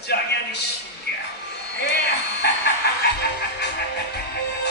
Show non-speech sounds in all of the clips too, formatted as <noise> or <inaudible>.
진작이 아니시냐. 네 <laughs>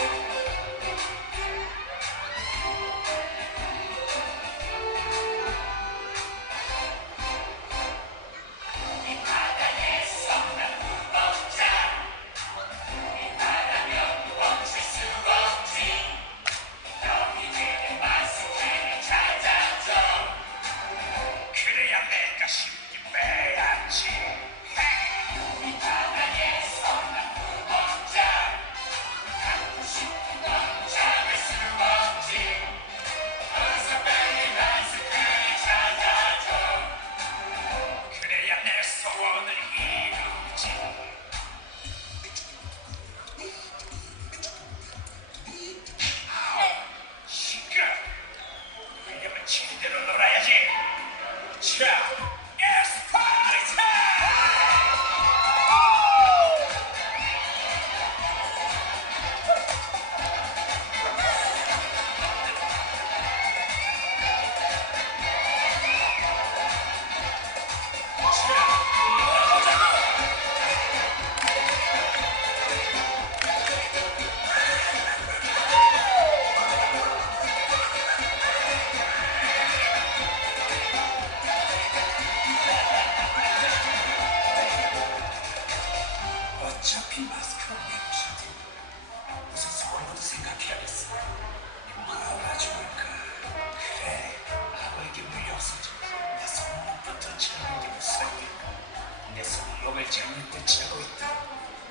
自分で自宅行った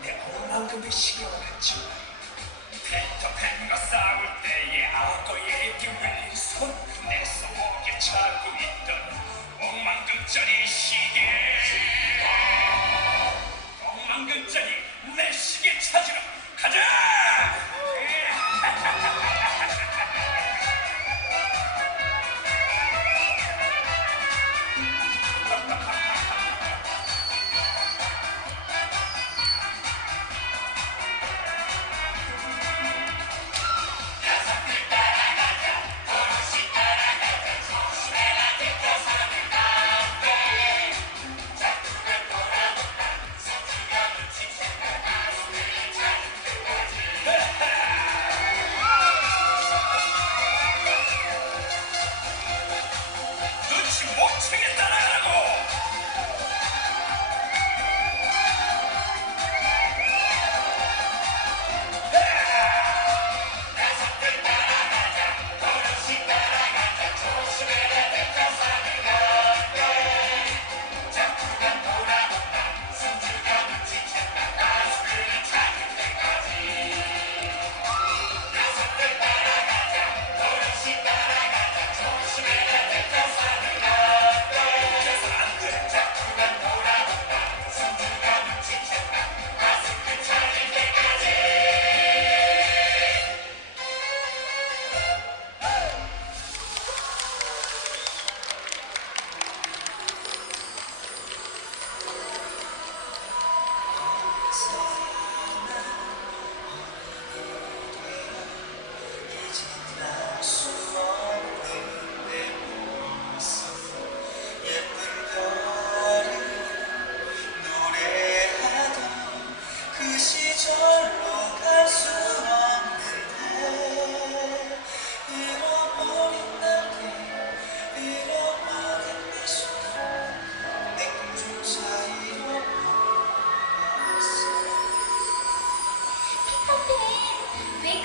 で、オンランクビッシュ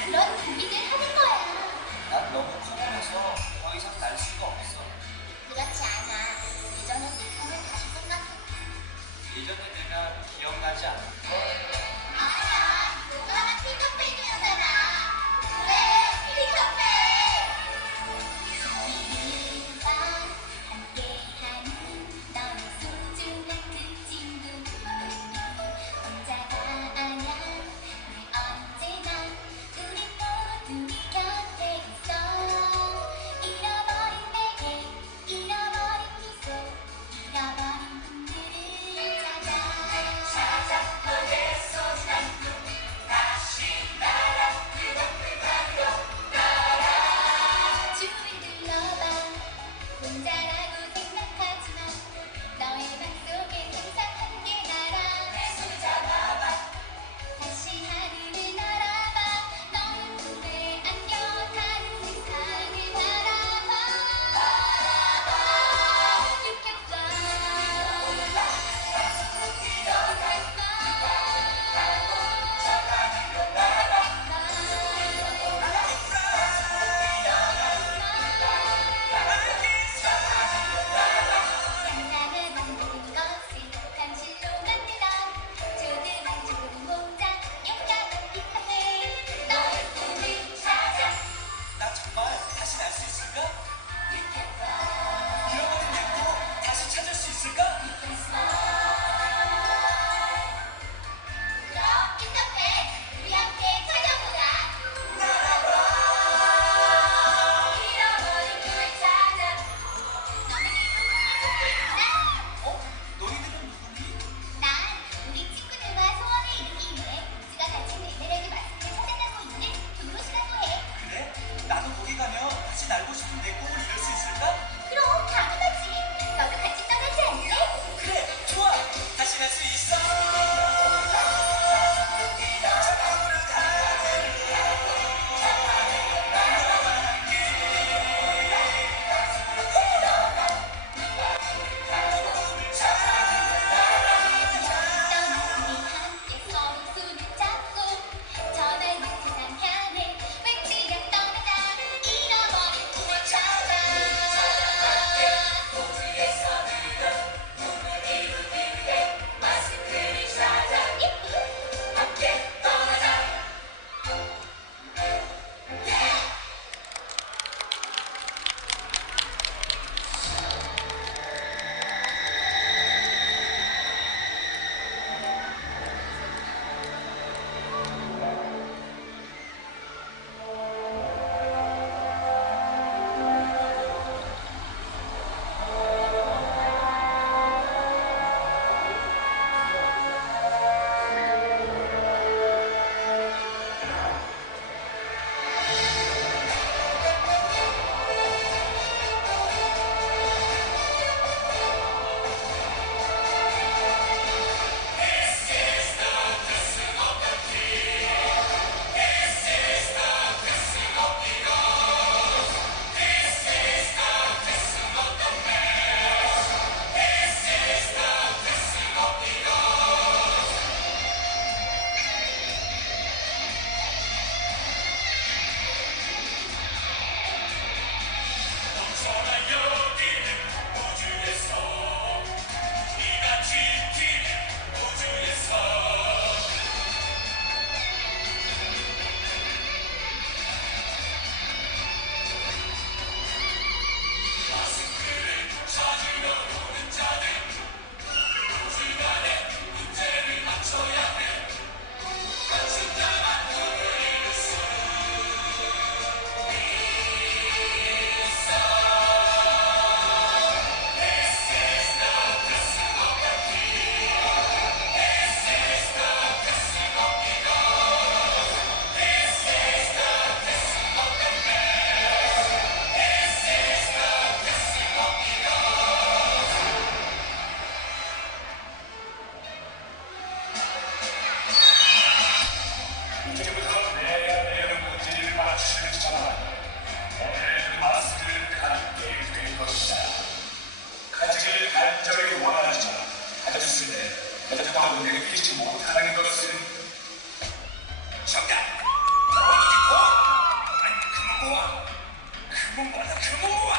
그런 준비를 하는 거야. 난 너무 커버해서 더 이상 날 수가 없어. 그렇지 않아. 예전의 내꿈은 다시 끝났어. 예전에 내가 기억나지 않아. 아름다운 은혜를 피지 못하는 것은 정답! 너희들 뭐? 아니 금고와 금고와 금고와